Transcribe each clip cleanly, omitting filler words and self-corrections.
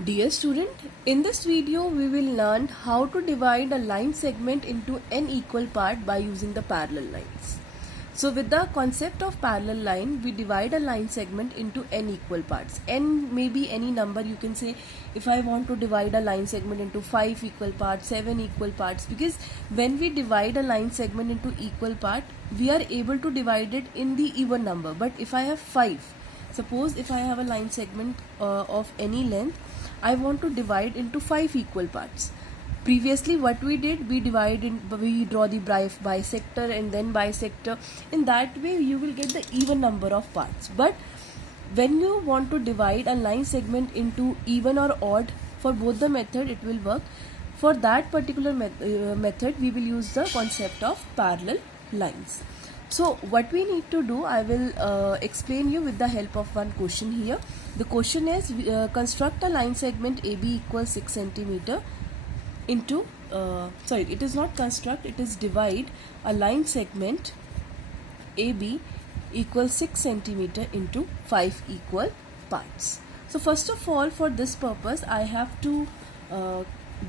Dear student, in this video we will learn how to divide a line segment into n equal part by using the parallel lines. So with the concept of parallel line, we divide a line segment into n equal parts. N may be any number. You can say if I want to divide a line segment into 5 equal parts, 7 equal parts, because when we divide a line segment into equal part, we are able to divide it in the even number. But if I have 5, suppose if I have a line segment of any length, I want to divide into 5 equal parts. Previously what we did, we draw the bisector and then bisector. In that way you will get the even number of parts. But when you want to divide a line segment into even or odd, for both the method it will work. For that particular method we will use the concept of parallel lines. So what we need to do, I will explain you with the help of one question here. The question is construct a line segment AB equals 6 centimeter into it is not construct, it is divide a line segment AB equals 6 centimeter into 5 equal parts. So first of all, for this purpose I have to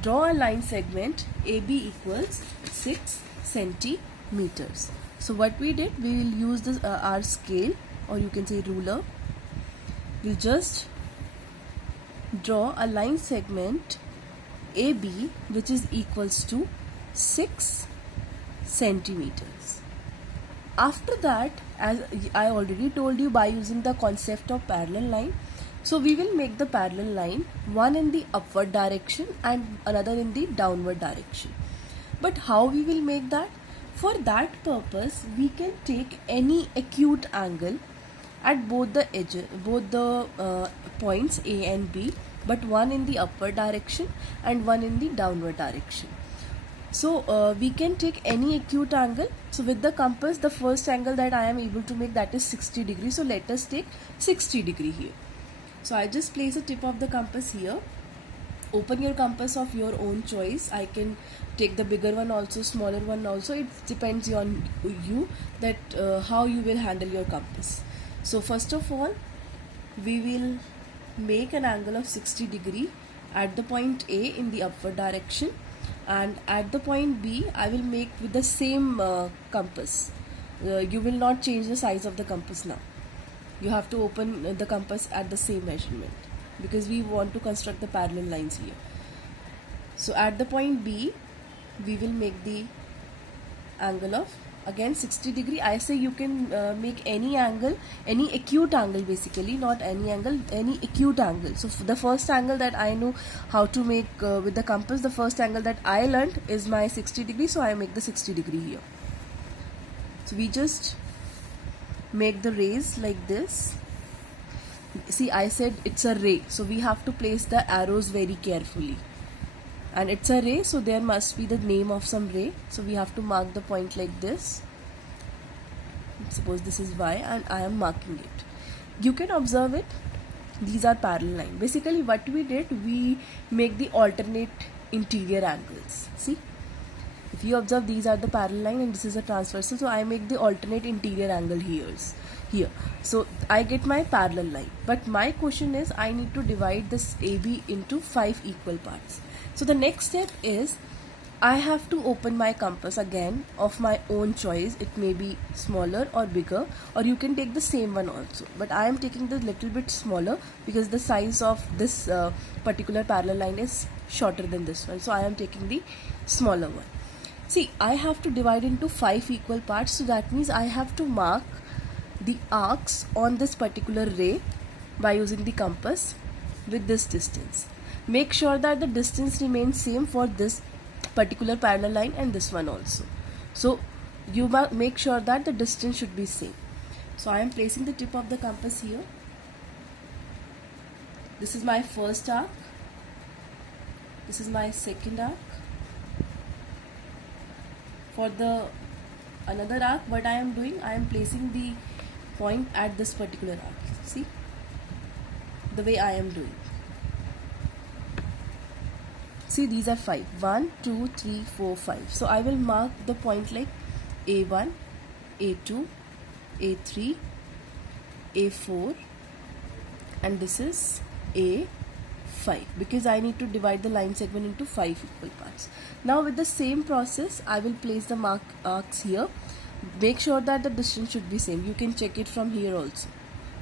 draw a line segment AB equals 6 centimeters. So what we did, we will use this our scale, or you can say ruler. We'll just draw a line segment AB which is equals to 6 centimeters. After that, as I already told you, by using the concept of parallel line, so we will make the parallel line, one in the upward direction and another in the downward direction. But how we will make that? For that purpose, we can take any acute angle at both the edges, both the points A and B, but one in the upward direction and one in the downward direction. So we can take any acute angle. So with the compass, the first angle that I am able to make, that is 60 degrees. So let us take 60 degree here. So I just place the tip of the compass here. Open your compass of your own choice. I can take the bigger one also, smaller one also. It depends on you that how you will handle your compass. So first of all, we will make an angle of 60 degree at the point A in the upward direction, and at the point B I will make with the same compass. You will not change the size of the compass now. You have to open the compass at the same measurement, because we want to construct the parallel lines here. So at the point B we will make the angle of again 60 degree. I say you can make any angle, any acute angle, basically not any angle, any acute angle. So the first angle that I know how to make with the compass, the first angle that I learned is my 60 degree, so I make the 60 degree here. So we just make the rays like this. See, I said it's a ray, so we have to place the arrows very carefully. And it's a ray, so there must be the name of some ray. So we have to mark the point like this. Suppose this is Y and I am marking it. You can observe it. These are parallel lines. Basically what we did, we make the alternate interior angles. See, if you observe, these are the parallel line and this is a transversal. So I make the alternate interior angle here. So I get my parallel line. But my question is, I need to divide this AB into 5 equal parts. So the next step is, I have to open my compass again of my own choice. It may be smaller or bigger, or you can take the same one also. But I am taking the little bit smaller because the size of this particular parallel line is shorter than this one. So I am taking the smaller one. See, I have to divide into 5 equal parts. So that means I have to mark the arcs on this particular ray by using the compass with this distance. Make sure that the distance remains same for this particular parallel line and this one also. So you make sure that the distance should be same. So I am placing the tip of the compass here. This is my first arc. This is my second arc. For the another arc, what I am doing, I am placing the point at this particular arc. See, the way I am doing. See, these are 5. 1, 2, 3, 4, 5. So I will mark the point like A1, A2, A3, A4, and this is A5. 5 because I need to divide the line segment into 5 equal parts. Now with the same process, I will place the arcs here. Make sure that the distance should be same. You can check it from here also.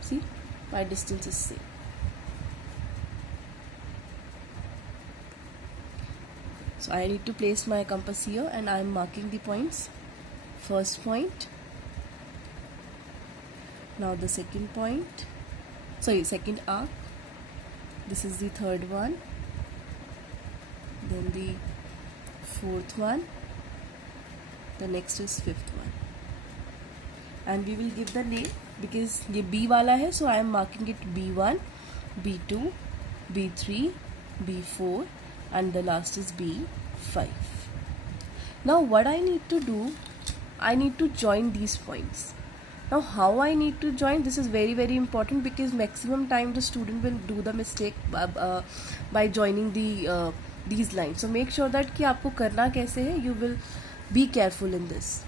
See, my distance is same. So I need to place my compass here and I am marking the points. First point. Now the second point. Second arc. This is the third one. Then the fourth one. The next is fifth one. And we will give the name because ये B वाला है, so I am marking it B1, B2, B3, B4 and the last is B5. Now what I need to do, I need to join these points. Now how I need to join, this is very very important because maximum time the student will do the mistake by joining these lines. So make sure that कि आपको करना कैसे है, you will be careful in this.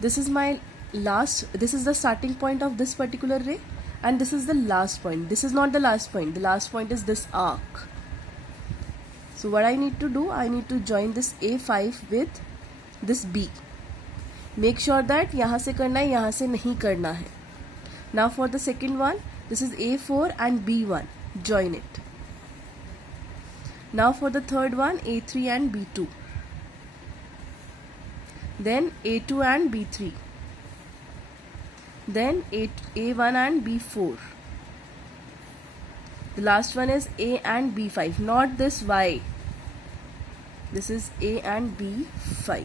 This is the starting point of this particular ray and this is the last point. This is not the last point. The last point is this arc. So what I need to do, I need to join this A5 with this B. Make sure that यहाँ से करना है, यहाँ से नहीं करना है. Now for the second one, this is A4 and B1. Join it. Now for the third one, A3 and B2. Then A2 and B3. Then A1 and B4. The last one is A and B5, not this Y. This is A and B5.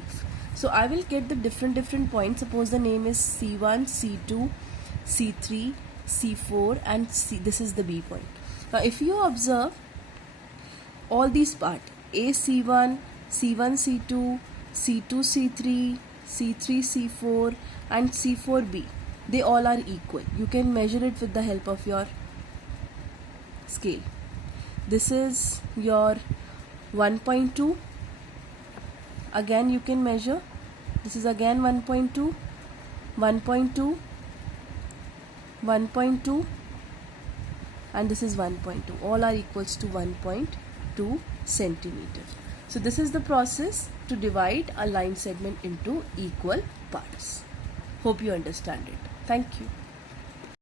So I will get the different points. Suppose the name is C1, C2, C3, C4 and C. This is the B point. Now if you observe all these parts, A C1, C1 C2, C2 C3, C3 C4 and C4B, they all are equal. You can measure it with the help of your scale. This is your 1.2. Again you can measure. This is again 1.2, 1.2, 1.2 and this is 1.2. All are equals to 1.2 centimeter. So this is the process to divide a line segment into equal parts. Hope you understand it. Thank you.